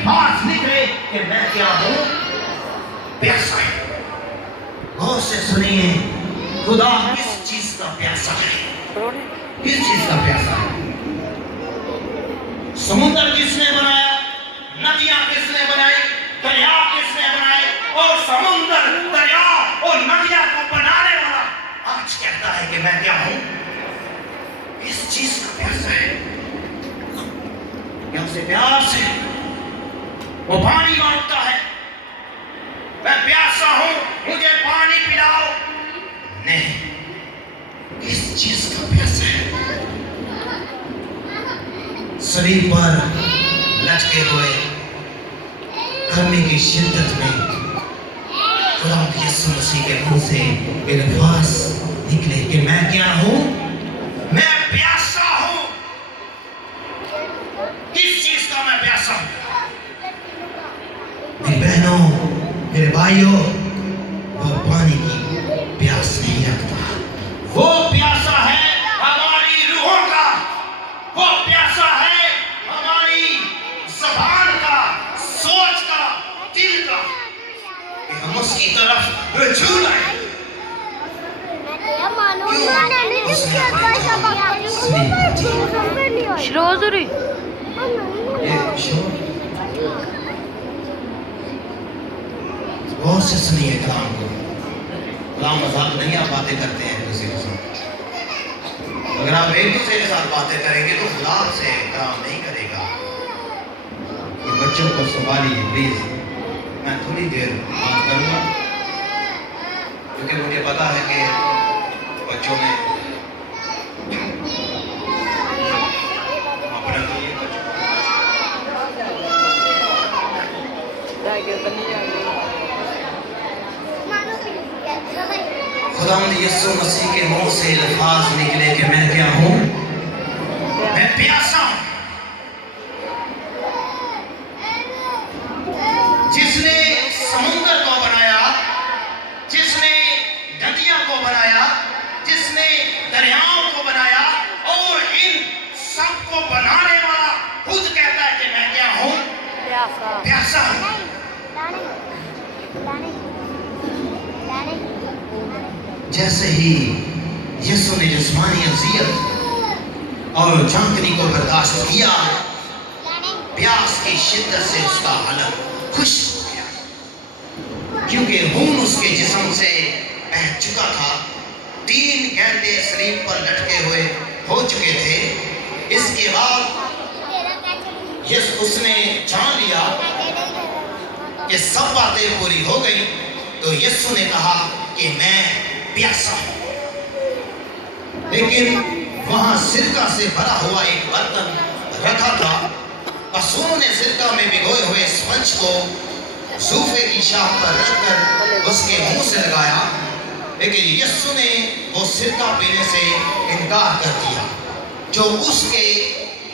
الفاظ نکلے کہ میں کیا ہوں؟ پیاسا ہے۔ غور سے سنیے، خدا کس چیز کا پیاسا ہے؟ کس چیز کا پیاسا ہے؟ سمندر کس نے بنایا؟ ندیاں کس نے بنائی؟ دریا کس نے بنائے؟ اور سمندر، دریا اور ندیاں کو بنانے والا آج کہتا ہے کہ میں کیا ہوں؟ اس چیز کا پیاسا ہے۔ کیا اسے پیاس ہے؟ وہ پانی مانگتا ہے، میں پیاسا ہوں، مجھے پانی پلاؤ۔ نہیں، اس چیز کا پیاسا ہے۔ صلیب پر لٹکے ہوئے گرمی کی شدت میں خدا یسوع مسیح کے منہ سے الفاظ نکلے کہ میں کیا ہوں؟ میں پیاسا ہوں۔ کس چیز کا میں پیاسا ہوں؟ میری بہنوں، میرے بھائیوں، وہ پانی کی پیاس نہیں رکھتا، وہ پیاسا ہے ہماری روحوں کا، وہ پیاسا ہے ہماری زبان کا، سوچ کا، دل کا، کہ ہم اس کی طرف رجوع لائیں۔ غور سے سنیے کلام کو، کلام مذاق نہیں، آپ باتیں کرتے ہیں دوسرے کے ساتھ۔ اگر آپ ایک دوسرے کے ساتھ باتیں کریں گے تو خدا سے کلام نہیں کرے گا۔ یہ بچوں کو سنبھالیے پلیز، میں تھوڑی دیر بات کروں گا کیونکہ مجھے پتا ہے کہ بچوں میں اپنا تو یہ خداوند یسوع مسیح کے منہ سے الفاظ نکلے کہ میں کیا ہوں؟ میں پیاسا ہوں۔ جس نے سمندر کو بنایا، جس نے ندیاں کو بنایا، جس نے دریاؤں کو بنایا اور ان سب کو بنانے والا خود کہتا ہے کہ میں کیا ہوں؟ پیاسا ہوں۔ جیسے ہی یسوع نے جسمانی اذیت اور جھانکنے کو برداشت کیا، پیاس کی شدت سے اس کا حلق خشک ہو گیا، کیونکہ خون اس کے جسم سے بہہ چکا تھا۔ 3 گھنٹے صلیب پر لٹکے ہوئے ہو چکے تھے۔ اس کے بعد اس نے جان لیا کہ سب باتیں پوری ہو گئی، تو یسوع نے کہا کہ میں پیاسا ہوں۔ لیکن وہاں سرکہ سے بھرا ہوا ایک برتن رکھا تھا، بس انہوں نے سرکہ میں بھگوئے ہوئے اسپنج کو زوفے کی شاخ پر رکھ کر اس کے منہ سے لگایا، لیکن یسوع نے وہ سرکہ پینے سے انکار کر دیا جو اس کے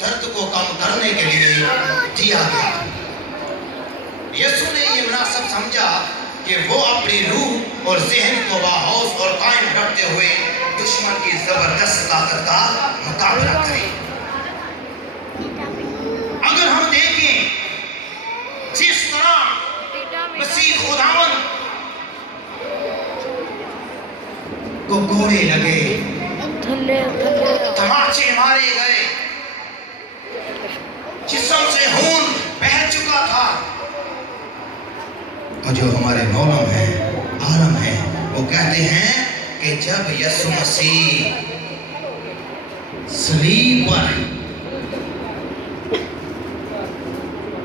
درد کو کم کرنے کے لیے دیا گیا۔ یسوع نے یہ مناسب سمجھا کہ وہ اپنی روح اور ذہن کو باحوث اور قائم رکھتے ہوئے دشمن کی زبردست طاقت کا مقابلہ کرے۔ اگر ہم دیکھیں جس طرح مسیح خداوند کو کوڑے لگے، تماچے مارے گئے، جسم سے خون بہہ چکا تھا، اور جو ہمارے مولم ہیں، عالم ہیں، وہ کہتے ہیں کہ جب یسوع مسیح صلیب پر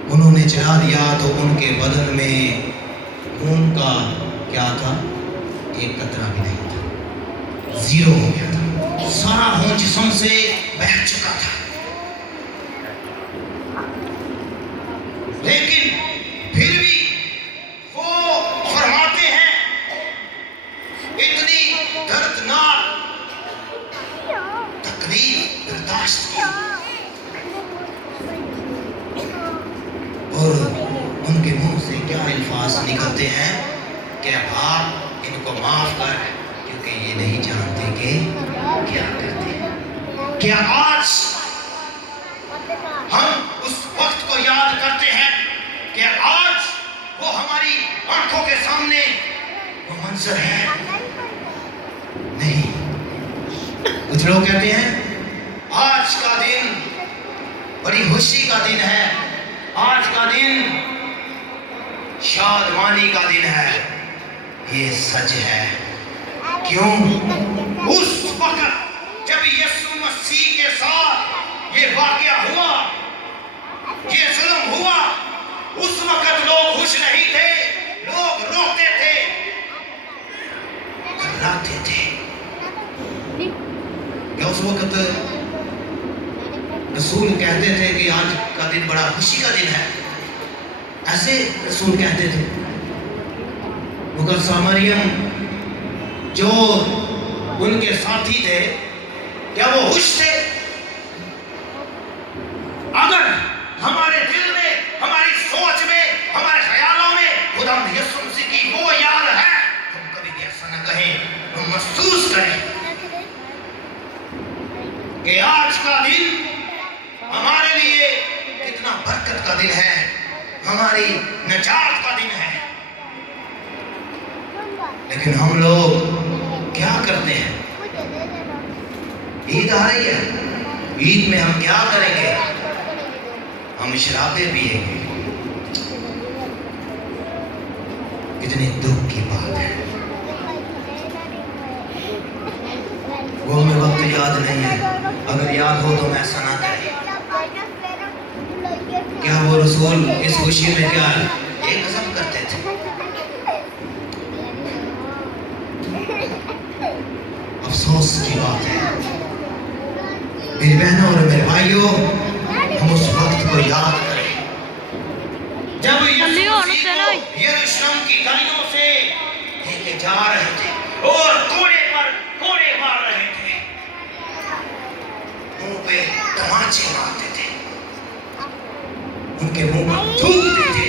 انہوں نے چلا دیا تو ان کے بدن میں خون کا کیا تھا؟ ایک قطرہ بھی نہیں تھا، زیرو ہو گیا تھا، سارا خون جسم سے بہہ چکا تھا۔ لیکن پھر بھی وہ فرماتے ہیں اتنی دردناک تکلیف برداشت کی، اور ان کے منہ سے کیا الفاظ نکلتے ہیں کہ آپ ان کو معاف کر، کیونکہ یہ نہیں جانتے کہ کیا کرتے ہیں۔ کیا آج ہم اس وقت کو یاد کرتے ہیں मंजर है? नहीं। कुछ लोग कहते हैं आज का दिन बड़ी खुशी का दिन है, आज का दिन शादमानी का दिन है। ये सच है। क्यों? उस वक्त जब यीशु मसीह के साथ ये वाकया हुआ, ये जुल्म हुआ, उस वक्त लोग खुश नहीं थे, लोग रोते थे, चिल्लाते थे। क्या उस वक्त रसूल कहते थे कि आज का दिन बड़ा खुशी का दिन है? ऐसे रसूल कहते थे? मुकद्दसा मरियम जो उनके साथी थे, क्या वो खुश थे? अगर हमारे दिल में, हमारी सोच में, हमारे ख्यालों में खुदावंद यीशु मसीह की वो याद है, हम कभी भी ऐसा न कहें, हम महसूस करें कि आज का दिन हमारे लिए कितना बरकत का दिन है, हमारी निजात का दिन है। लेकिन हम लोग क्या करते हैं? ईद आ रही है, ईद में हम क्या करेंगे? हम शराबें पिएंगे। कितनी दुख की बात है। वो हमें वक्त याद नहीं है, अगर याद हो तो मैं ऐसा ना करें। क्या वो रसूल इस खुशी में क्या ये कसम करते थे? अफसोस की बात है मेरी बहनों और मेरे भाइयों, हम उस वक्त को याद करें जब यीशु मसीह को यरूशलेम की गलियों से लेके जा रहे थे और कोड़े मार रहे थे, मुंह पे तमाचे मारते थे, उनके मुंह पर थूकते थे,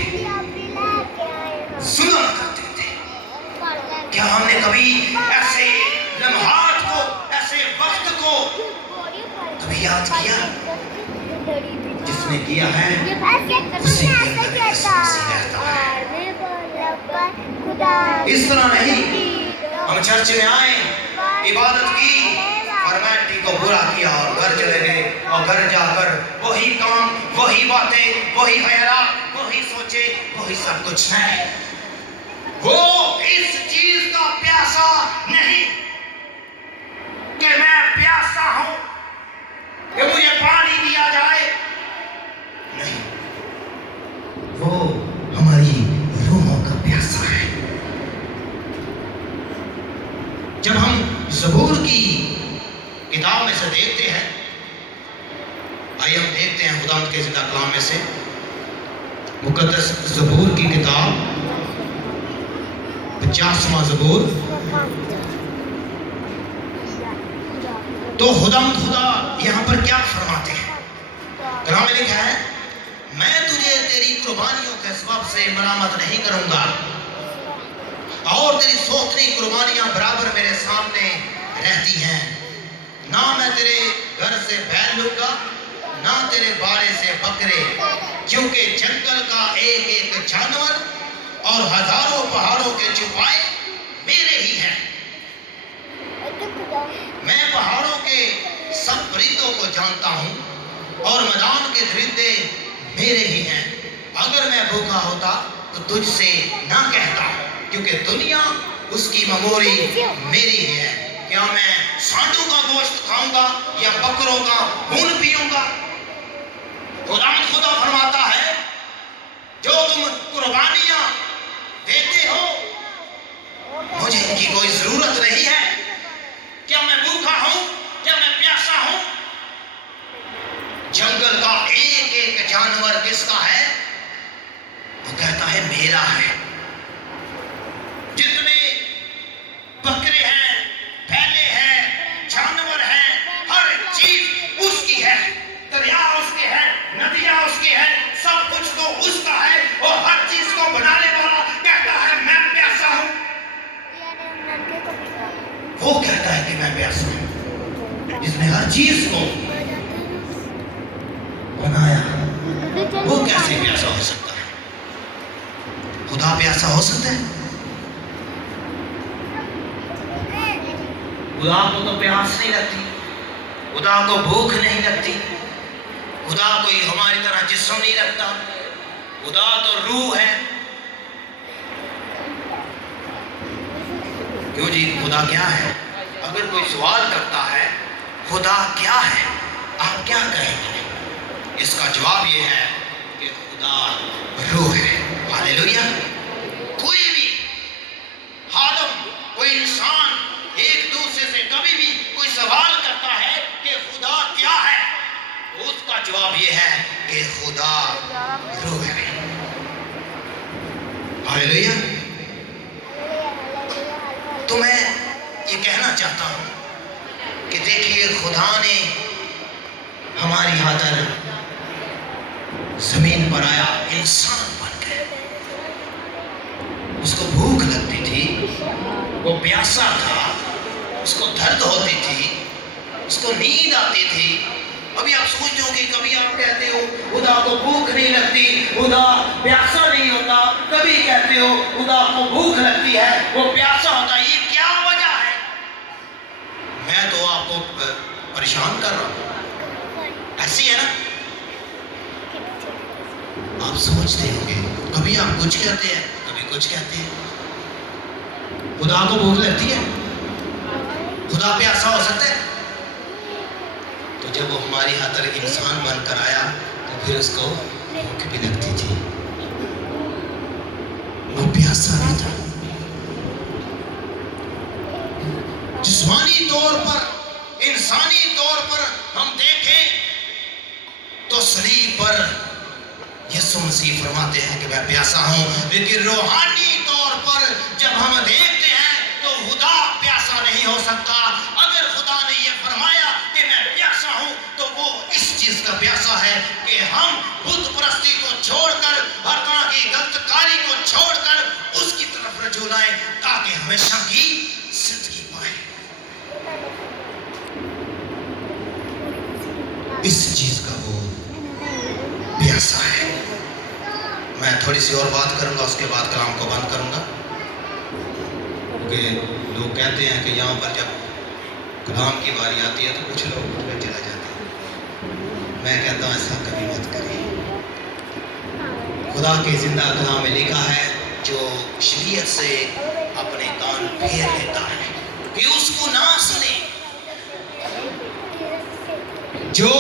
जुल्म करते थे। क्या हमने कभी ऐसे लम्हात को, ऐसे वक्त को कभी याद किया? जिसने किया है उसी के अंदर यीशु मसीह रहता है। इस तरह नहीं हम चर्च में आए, इबादत की, फॉर्मेलिटी को पूरा किया और घर चले गए, और घर जाकर वही काम, वही बातें, वही ख्यालात, वही सोचे, वही सब कुछ है। वो इस चीज का प्यासा नहीं कि मैं प्यासा हूं कि मुझे पानी दिया जाए, नहीं, वो हमारी रूहों का प्यासा है। जब हम ज़बूर की किताब में से देखते हैं, आइए हम देखते हैं खुदा के ज़िंदा कलाम में से मुकद्दस ज़बूर की किताब 50वां ज़बूर। तो खुदा यहाँ पर क्या फरमाते हैं? कलाम में लिखा है, मैं तुझे तेरी कुर्बानियों के सबब से मलामत नहीं करूंगा और तेरी सोतनी कुर्बानियां बराबर मेरे सामने रहती हैं। ना मैं तेरे घर से बैल लूंगा, ना तेरे बाड़े से बकरे, क्योंकि जंगल का एक एक जानवर और हजारों पहाड़ों के चौपाए मेरे ही हैं। मैं पहाड़ों के सब परिंदों को जानता हूँ और मैदान के दरिंदे मेरे ही हैं। अगर मैं भूखा होता तो तुझसे ना कहता, क्योंकि दुनिया उसकी ममोरी मेरी ही है। क्या मैं सांडों का गोश्त खाऊंगा या बकरों का खून पीऊंगा? खुदा फरमाता है, जो तुम कुर्बानियां देते हो मुझे इनकी कोई जरूरत नहीं है। क्या मैं भूखा हूं? क्या मैं प्यासा हूं? जंगल का एक एक जानवर किसका है? वो कहता है मेरा है। जितने बकरे हैं, बैले हैं, जानवर हैं, हर चीज उसकी है। दरिया उसके है, नदियां उसकी है, सब कुछ तो उसका है। और हर चीज को बनाने वाला कहता है मैं प्यासा हूं। वो कहता है कि मैं प्यासा हूं। जिसने हर चीज को बनाया, वो कैसे प्यासा हो सकता है? खुदा प्यासा हो सकता है? खुदा को तो प्यास नहीं लगती, खुदा को भूख नहीं लगती, खुदा कोई हमारी तरह जिस्म नहीं रखता, खुदा तो रूह है। क्यों जी, खुदा क्या है? अगर कोई सवाल करता है खुदा क्या है, आप क्या कहेंगे? इसका जवाब ये है कि खुदा रूह है। हालेलुया। कोई भी आदम, कोई इंसान एक दूसरे से कभी भी कोई सवाल करता है कि खुदा क्या है, उसका जवाब ये है कि खुदा रूह है। हालेलुया। तो मैं ये कहना चाहता हूं कि देखिए, खुदा ने हमारी खातिर जमीन पर आया, इंसान बन गया। उसको भूख लगती थी, वो प्यासा था, उसको दर्द होती थी, उसको नींद आती थी। अभी आप सोचते हो कि कभी आप कहते हो खुदा को भूख नहीं लगती, खुदा प्यासा नहीं होता, कभी कहते हो खुदा को भूख लगती है, वो प्यासा होता है। ये क्या वजह है? मैं तो आपको परेशान कर रहा हूं, ऐसी है ना? आप सोचते होंगे, कभी आप कुछ कहते हैं, कभी कुछ कहते हैं। खुदा को भूख लगती है? खुदा प्यासा हो सकता है? तो जब वो हमारी खातिर इंसान बनकर आया तो फिर उसको भूख भी लगती थी, वो प्यासा नहीं था। जिस्मानी तौर पर, इंसानी तौर पर हम देखें तो सलीब पर यीशु मसीह फरमाते हैं कि मैं प्यासा हूं, लेकिन रूहानी तौर पर जब हम देखते हैं तो खुदा प्यासा नहीं हो सकता। अगर खुदा ने ये फरमाया कि मैं प्यासा हूं तो वो इस चीज का प्यासा है कि हम बुत परस्ती को छोड़कर, हर तरह की गलतकारी को छोड़कर उसकी तरफ रजू लाएं ताकि हमेशा की जिंदगी पाए। इस चीज का वो प्यासा है। मैं थोड़ी सी और बात करूंगा, उसके बाद कलाम को बंद करूंगा, क्योंकि लोग कहते हैं कि यहाँ पर जब कलाम की बारी आती है तो कुछ लोग उठ कर चला जाते हैं। मैं कहता हूँ ऐसा कभी मत करिए। खुदा के जिंदा कलाम में लिखा है, जो शरीयत से अपने कान फेर लेता है कि उसको ना सुने, जो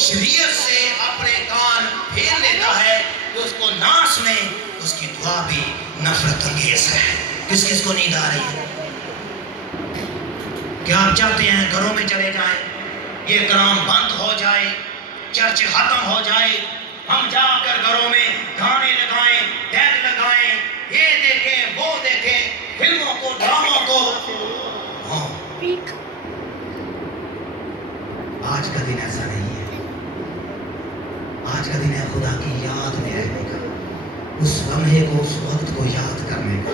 शरीयत से अपने कान फेर लेता है तो उसको ना सुने, उसकी दुआ भी नफरत अंगेज है। किस किस को नींद आ रही है? क्या आप चाहते हैं घरों में चले जाएं, ये कलाम बंद हो जाए, चर्च खत्म हो जाए, हम जाकर घरों में गाने लगाएं, डेक लगाएं, ये देखें, वो देखें, फिल्मों को, ड्रामों को? हाँ, आज का दिन ऐसा नहीं है। आज का दिन है खुदा की याद में रहने का, उस लम्हे को, उस वक्त को याद करने का।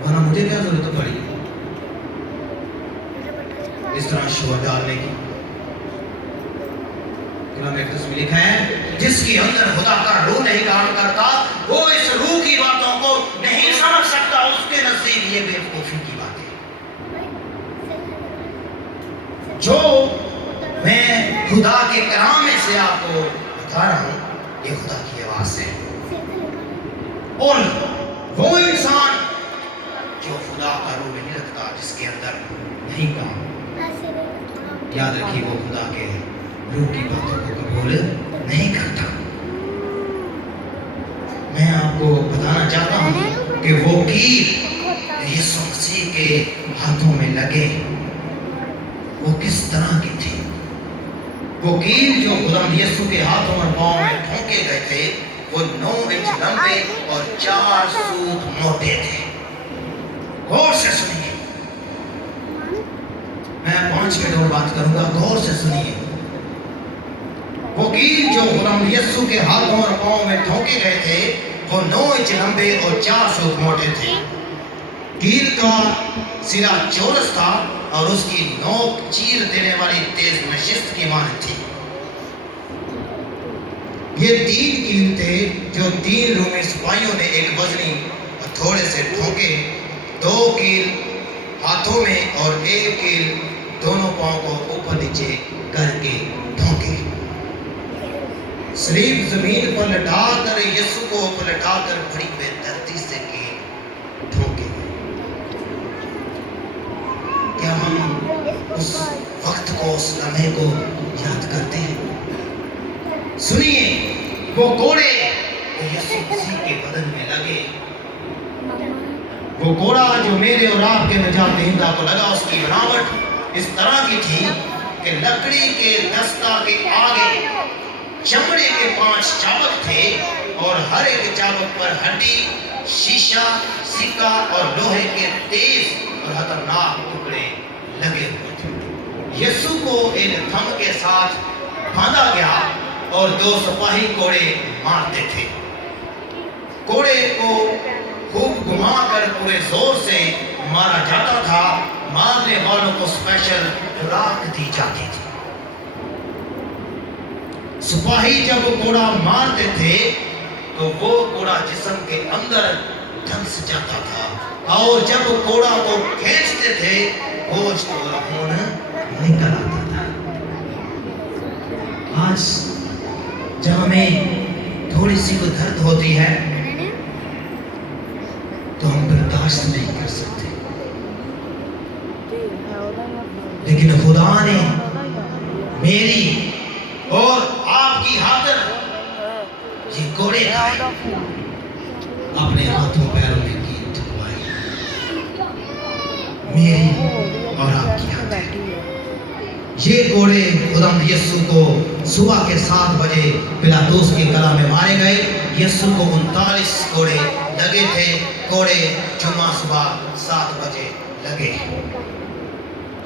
वरना मुझे क्या जरूरत पड़ी इस तरह शोर डालने की? कलाम में लिखा है, जिसके अंदर खुदा का रूह नहीं काम करता वो इस रूह की बातों को नहीं समझ सकता। उसके नजदीक ये बेवकूफी की बात है। जो मैं खुदा के कलाम में से आपको बता रहा हूं, ये खुदा की आवाज है। और वो इंसान जो खुदा का रूह नहीं रखता, जिसके अंदर नहीं काम, याद रखिए वो खुदा के रूह की बातों को कबूल नहीं करता। मैं आपको बताना चाहता हूं कि वो कील यीशु मसीह के हाथों में लगे वो किस तरह की थी। वो कील जो गुलाम यीशु के हाथों और पांव में ठोके गए थे, वो 9 इंच लंबे और 4 सूत मोटे थे। गौर से सुनिए, मैं 5 मिनट और बात करूंगा, गौर से सुनिए। वो कील जो गुलाम यीशु के हाथों और पांव में ठोके गए थे, वो 9 इंच लंबे और 4 सूत मोटे थे। कील का सिरा चौरस था और उसकी नोक चीर देने वाली तेज नशिस्त की मानद थी। ये 3 कील थे जो 3 रोमी सिपाहियों ने एक वजनी हथौड़े से ठोके। 2 कील ہاتھوں میں اور ایک کیل دونوں پاؤں کو اوپر نیچے کر کے ڈھونکے. سلیب زمین پر لٹا کر یسوع کو پلٹا کر بڑی بے دردی سے کیل ڈھونکے. کیا ہم اس وقت کو اس لمحے کو یاد کرتے ہیں؟ سنیے وہ کوڑے یسوع مسیح کے بدن میں لگے، وہ کوڑا جو میرے اور آپ کے نجات دہندہ کو لگا، اس کی بناوٹ اس طرح کی تھی کہ لکڑی کے دستہ کے آگے چمڑے کے 5 چابک تھے اور ہر ایک چابک پر ہڈی، شیشہ، سکہ اور لوہے کے تیز اور خطرناک ٹکڑے لگے ہوئے تھے. یسوع کو ایک تھم کے ساتھ باندھا گیا اور 2 سپاہی کوڑے مارتے تھے. کوڑے کو خوب گھما کر پورے زور سے مارا جاتا تھا. مارنے والوں کو اسپیشل خوراک دی جاتی تھی. سپاہی جب کوڑا مارتے تھے تو وہ کوڑا جسم کے اندر دھنس جاتا تھا اور جب کوڑا کو کھینچتے تھے گوشت اور خون نکل آتا تھا. آج جب ہمیں تھوڑی سی کوئی درد ہوتی ہے تو ہم برداشت نہیں کر سکتے، لیکن خدا نے میری اور آپ کی خاطر یہ کوڑے کھائے، اپنے ہاتھوں پیروں میں کی دھلوائی میری اور آپ کی خاطر. یہ کوڑے خداوند یسوع کو صبح کے 7 بجے پلاطس کی کلا میں مارے گئے. یسوع کو 39 کوڑے لگے تھے. کوڑے جمعہ صبح 7 بجے لگے.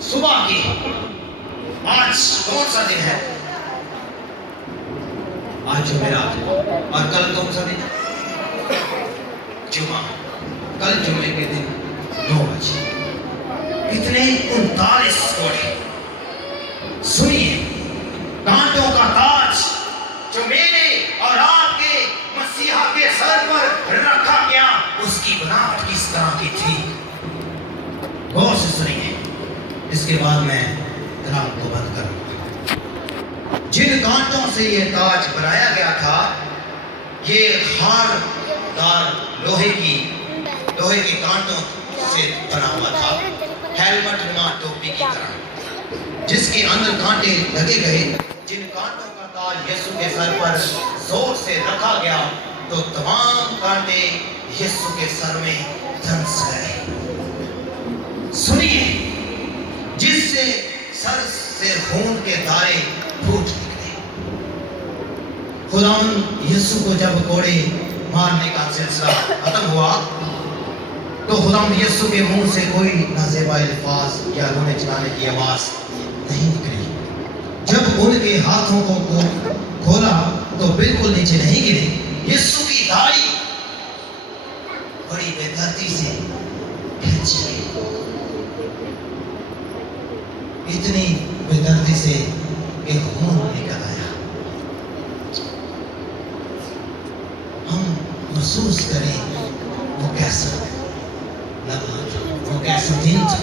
صبح کی آج کون سا دن ہے؟ آج جمعرات ہے. اور کل کون سا دن ہے؟ جمعہ. کل جمعے کے دن 9 بجے کتنے 39 کوڑے. سنیے، کانٹوں کا تاج جو میرے اور آپ کے مسیحا کے سر پر رکھا گیا، اس کی بناوٹ کس طرح کی تھی؟ غور سے سنیے، اس کے بعد میں کلام کو بند کروں گا. جن کانٹوں سے یہ تاج بنایا گیا تھا، یہ خاردار لوہے کے کانٹوں سے بنا ہوا تھا، ہیلمٹ نما ٹوپی کی طرح، جس کے اندر کانٹے لگے گئے. جن کانٹوں کا تاج یسوع کے سر پر زور سے رکھا گیا تو تمام کانٹے یسوع کے سر میں دھنس گئے. سنیے، جس سے سر سے خون کے دھارے پھوٹ نکلے. خداوند یسوع کو جب کوڑے مارنے کا سلسلہ ختم ہوا تو خداوند یسوع کے منہ سے کوئی نازیبا الفاظ یا رونے چلانے کی آواز نہیں نکلی. جب ان کے ہاتھوں کو کھولا تو بالکل نیچے نہیں گرے. یسوع کی داڑھی بڑی بے دردی سے کھینچی گئی، اتنی بے دردی سے کہ خون نکل آیا. ہم محسوس کریں وہ کیسا لمحہ تھا، وہ کیسا دن تھا.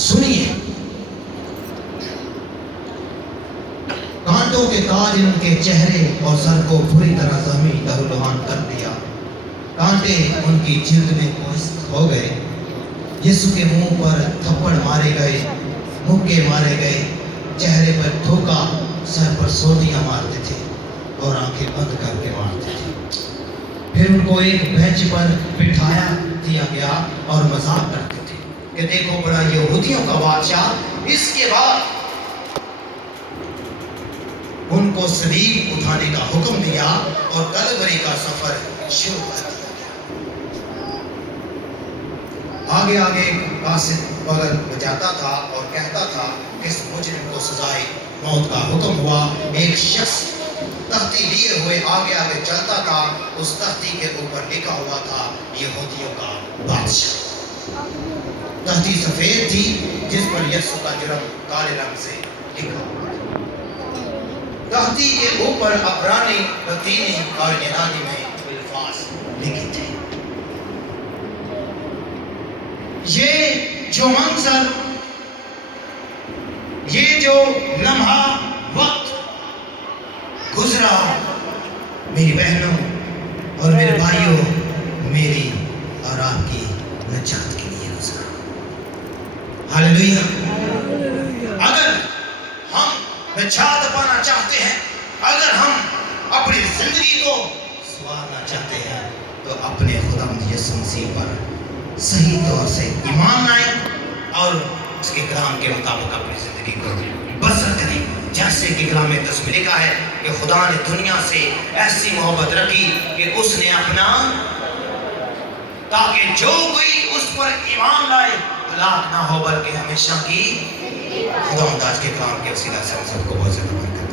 سنیے، کانٹوں کے تاج نے ان کے چہرے اور سر کو بری طرح زخمی لہولہان کر دیا. کانٹے ان کی جلد میں پوست ہو گئے. یسوع کے منہ پر تھپڑ مارے گئے، مکے مارے گئے، چہرے پر تھوکا، سر پر سوٹیاں مارتے تھے اور آنکھیں بند کر کے مارتے تھے. پھر ان کو ایک بینچ پر بٹھایا دیا گیا اور مذاق کرتے تھے کہ دیکھو بڑا یہودیوں کا بادشاہ. اس کے بعد ان کو صلیب اٹھانے کا حکم دیا اور کلوری کا سفر شروع کر دیا گیا. آگے آگے قاصد بغل بجاتا تھا اور کہتا تھا کہ اس مجرم کو سزائے موت کا حکم ہوا. ایک شخص تختی لیے ہوئے آگے آگے چلتا تھا. اس تختی کے اوپر لکھا ہوا تھا یہودیوں کا بادشاہ. تختی سفید تھی جس پر یسوع کا جرم کالے رنگ سے لکھا ہوا تھا. تختی کے اوپر عبرانی، لطینی اور یونانی میں الفاظ لکھے تھے. یہ जो मंजर, ये जो लम्हा वक्त गुजरा मेरी बहनों और मेरे भाइयों, मेरी और आपकी नजात के लिए गुजरा। हालेलुया। अगर हम नजात पाना चाहते हैं, अगर हम अपनी जिंदगी को संवारना चाहते हैं, तो अपने खुदावंद यीशु मसीह पर सही तौर से ईमान लाएं और उसके कलाम के मुताबिक अपनी जिंदगी को बसर करें। जैसे कि कलाम में में लिखा है कि खुदा ने दुनिया से ऐसी मोहब्बत रखी कि उसने अपना, ताकि जो कोई उस पर ईमान लाए हलाक ना हो बल्कि हमेशा की। खुदा आज के कलाम के वसीला से हम सबको बहुत ज़्यादा